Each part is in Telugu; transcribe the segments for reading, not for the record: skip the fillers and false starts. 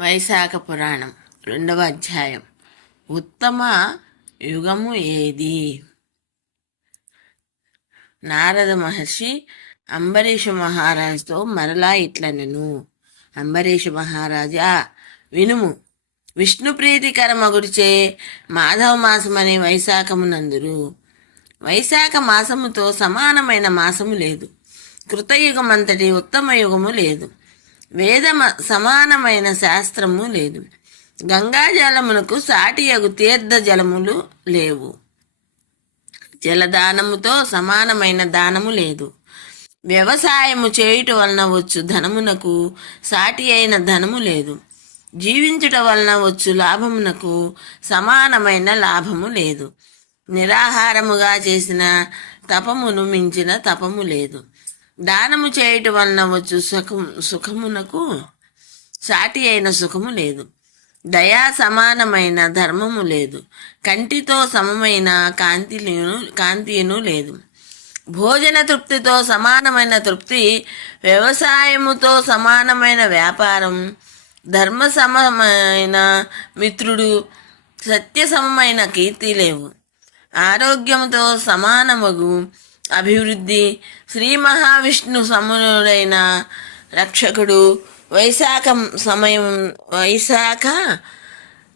వైశాఖ పురాణం 2వ అధ్యాయం. ఉత్తమ యుగము ఏది? నారద మహర్షి అంబరీష మహారాజుతో మరలా ఇట్లనెను. అంబరీష మహారాజా, వినుము. విష్ణు ప్రీతికరమగుడిచే మాధవ మాసమని వైశాఖమునందురు. వైశాఖ మాసముతో సమానమైన మాసము లేదు. కృతయుగమంతటి ఉత్తమ యుగము లేదు. వేద సమానమైన శాస్త్రము లేదు. గంగాజలమునకు సాటియగు తీర్థ జలములు లేవు. జలదానముతో సమానమైన దానము లేదు. వ్యవసాయము చేయుట వలన వచ్చు ధనమునకు సాటి అయిన ధనము లేదు. జీవించుట వలన వచ్చు లాభమునకు సమానమైన లాభము లేదు. నిరాహారముగా చేసిన తపమును మించిన తపము లేదు. దానము చేయుట వలన వచ్చు సుఖమునకు సాటి అయిన సుఖము లేదు. దయా సమానమైన ధర్మము లేదు. కంటితో సమమైన కాంతియును లేదు. భోజన తృప్తితో సమానమైన తృప్తి, వ్యవసాయముతో సమానమైన వ్యాపారం, ధర్మ సమమైన మిత్రుడు, సత్య సమమైన కీర్తి లేవు. ఆరోగ్యముతో సమానమగు అభివృద్ధి, శ్రీ మహావిష్ణు సమునుడైన రక్షకుడు, వైశాఖ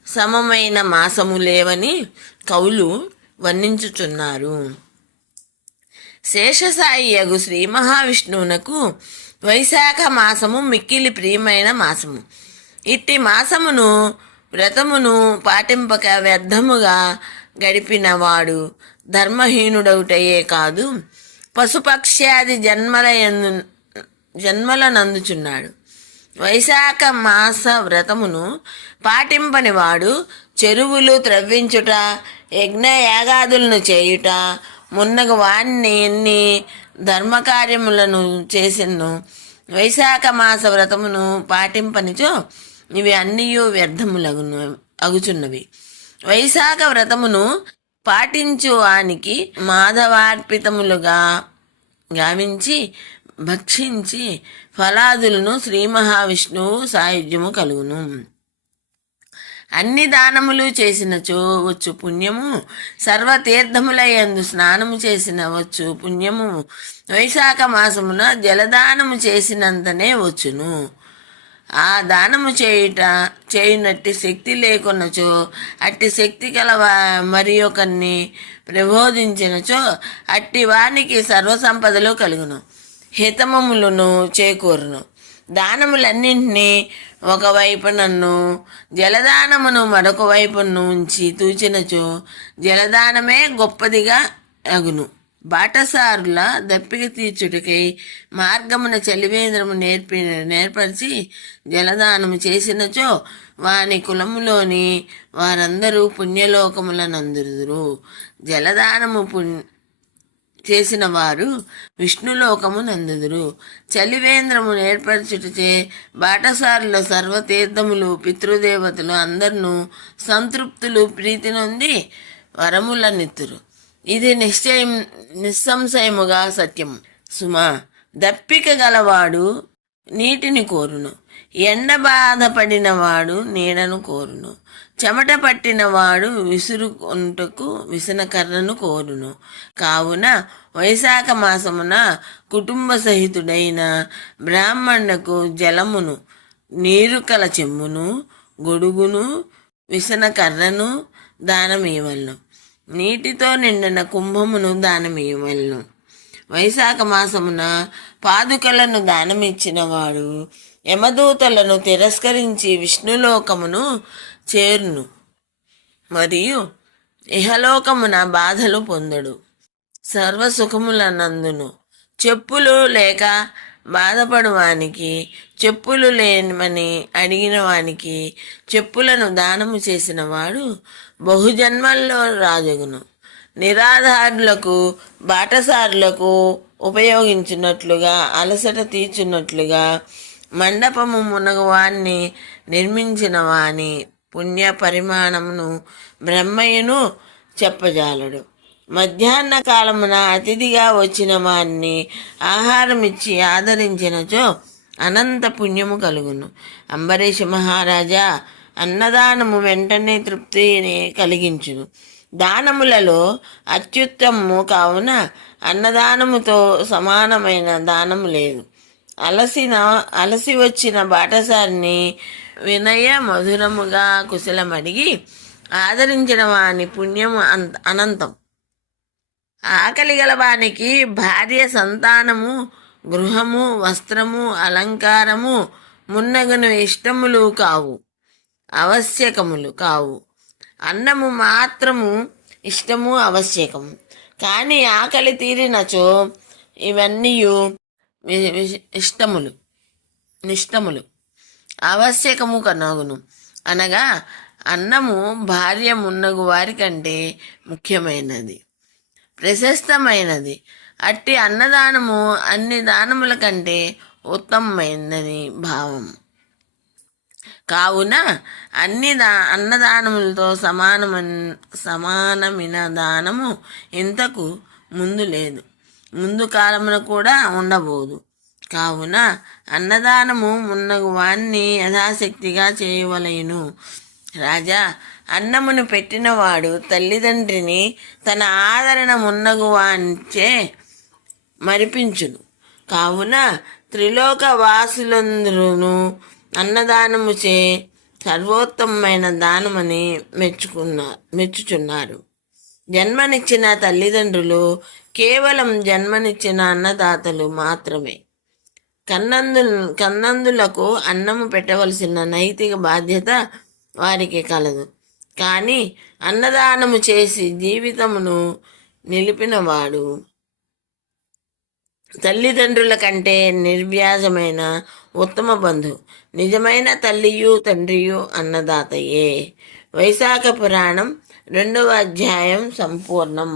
సమమైన మాసము లేవని కవులు వర్ణించుచున్నారు. శేషసాయి యగు శ్రీ మహావిష్ణువునకు వైశాఖ మాసము మిక్కిలి ప్రియమైన మాసము. ఇట్టి మాసమును వ్రతమును పాటింపక వ్యర్థముగా గడిపినవాడు ధర్మహీనుడవుటయే కాదు, పశుపక్ష్యాది జన్మలనందుచున్నాడు. వైశాఖ మాస వ్రతమును పాటింపని వాడు చెరువులు త్రవ్వించుట, యజ్ఞయాగాదులను చేయుట మున్నగు వాణ్ణి ఎన్ని ధర్మకార్యములను చేసిను వైశాఖ మాస వ్రతమును పాటింపనిచో ఇవి అన్నీ అగుచున్నవి. వైశాఖ వ్రతమును పాటించు వానికి మాధవార్పితములుగా గావించి భక్షించి ఫలాదులను శ్రీ మహావిష్ణువు సాయుధ్యము కలుగును. అన్ని దానములు చేసినచో వచ్చు పుణ్యము, సర్వతీర్థములయందు స్నానము చేసిన వచ్చు పుణ్యము వైశాఖ మాసమున జలదానము చేసినంతనే వచ్చును. ఆ దానము చేయునట్టి శక్తి లేకున్నచో, అట్టి శక్తి కల మరి ఒకరిని ప్రబోధించినచో అట్టి వానికి సర్వసంపదలు కలుగును, హితమములను చేకూరును. దానములన్నింటినీ ఒకవైపునన్ను జలదానమును మరొక వైపును ఉంచి తూచినచో జలదానమే గొప్పదిగా అగును. బాటసారుల దప్పిక తీర్చుటకై మార్గమున చలివేంద్రము నేర్పరిచి జలదానము చేసినచో వాని కులములోని వారందరూ పుణ్యలోకములనందురు. జలదానము చేసిన వారు విష్ణులోకము నందుదురు. చలివేంద్రము ఏర్పరచుటచే బాటసారుల సర్వతీర్థములు పితృదేవతలు అందరినూ సంతృప్తులు ప్రీతి నొంది వరములనిత్తురు. ఇది నిస్సంశయముగా సత్యము. సుమా, దప్పిక గలవాడు నీటిని కోరును, ఎండ బాధపడినవాడు నీడను కోరును, చెమట పట్టినవాడు విసురుకొంటకు విసనకర్రను కోరును. కావున వైశాఖ మాసమున కుటుంబ సహితుడైన బ్రాహ్మణులకు జలమును, నీరు కల చెమ్మును, గొడుగును, విసనకర్రను దానమీయవలను. నీటితో నిండిన కుంభమును దానమీయవలను. వైశాఖ మాసమున పాదుకలను దానమిచ్చినవాడు యమదూతలను తిరస్కరించి విష్ణులోకమును చేరును మరియు ఇహలోకమున బాధలు పొందడు. సర్వసుఖములనందును. చెప్పులు లేక బాధపడు వానికి, చెప్పులు లేమని అడిగిన వానికి చెప్పులను దానము చేసిన వాడు బహుజన్మల్లో రాజగును. నిరాధారులకు బాటసారులకు ఉపయోగించినట్లుగా, అలసట తీర్చున్నట్లుగా మండపము మునగవాన్ని నిర్మించిన వాని పుణ్య పరిమాణమును బ్రహ్మయ్యను చెప్పజాలడు. మధ్యాహ్న కాలమున అతిథిగా వచ్చిన వారిని ఆహారం ఇచ్చి ఆదరించినచో అనంత పుణ్యము కలుగును. అంబరీష మహారాజా, అన్నదానము వెంటనే తృప్తిని కలిగించును. దానములలో అత్యుత్తమము కావున అన్నదానముతో సమానమైన దానము లేదు. అలసి వచ్చిన బాటసారిని వినయ మధురముగా కుశలమడిగి ఆదరించిన వాని పుణ్యము అనంతం. ఆకలి గలవానికి భార్య, సంతానము, గృహము, వస్త్రము, అలంకారము మున్నగును ఇష్టములు కావు, ఆవశ్యకములు కావు. అన్నము మాత్రము ఇష్టము, ఆవశ్యకము. కానీ ఆకలి తీరినచో ఇవన్నీ ఇష్టములు, నిష్టములు, ఆవశ్యకము కనగును. అనగా అన్నము భార్య మున్నగు వారి కంటే ముఖ్యమైనది, ప్రశస్తమైనది. అట్టి అన్నదానము అన్ని దానముల కంటే ఉత్తమమైనదని భావం. కావున అన్నదానములతో సమానమైన దానము ఇంతకు ముందు లేదు, ముందు కాలమున కూడా ఉండబోదు. కావున అన్నదానము మున్నగు వాణ్ణి యథాశక్తిగా చేయవలెను. రాజా, అన్నమును పెట్టినవాడు తల్లిదండ్రిని తన ఆదరణ మున్నగు వాంచే మరిపించును. కావున త్రిలోక వాసులందరూ అన్నదానముచే సర్వోత్తమమైన దానమని మెచ్చుచున్నారు. జన్మనిచ్చిన తల్లిదండ్రులు కేవలం జన్మనిచ్చిన అన్నదాతలు మాత్రమే. కన్నందులకు అన్నము పెట్టవలసిన నైతిక బాధ్యత వారికి కలదు. కానీ అన్నదానము చేసి జీవితమును నిలిపినవాడు తల్లిదండ్రుల కంటే నిర్వ్యాజమైన ఉత్తమ బంధు. నిజమైన తల్లియు తండ్రియు అన్నదాతయే. వైశాఖ పురాణం 2వ అధ్యాయం సంపూర్ణం.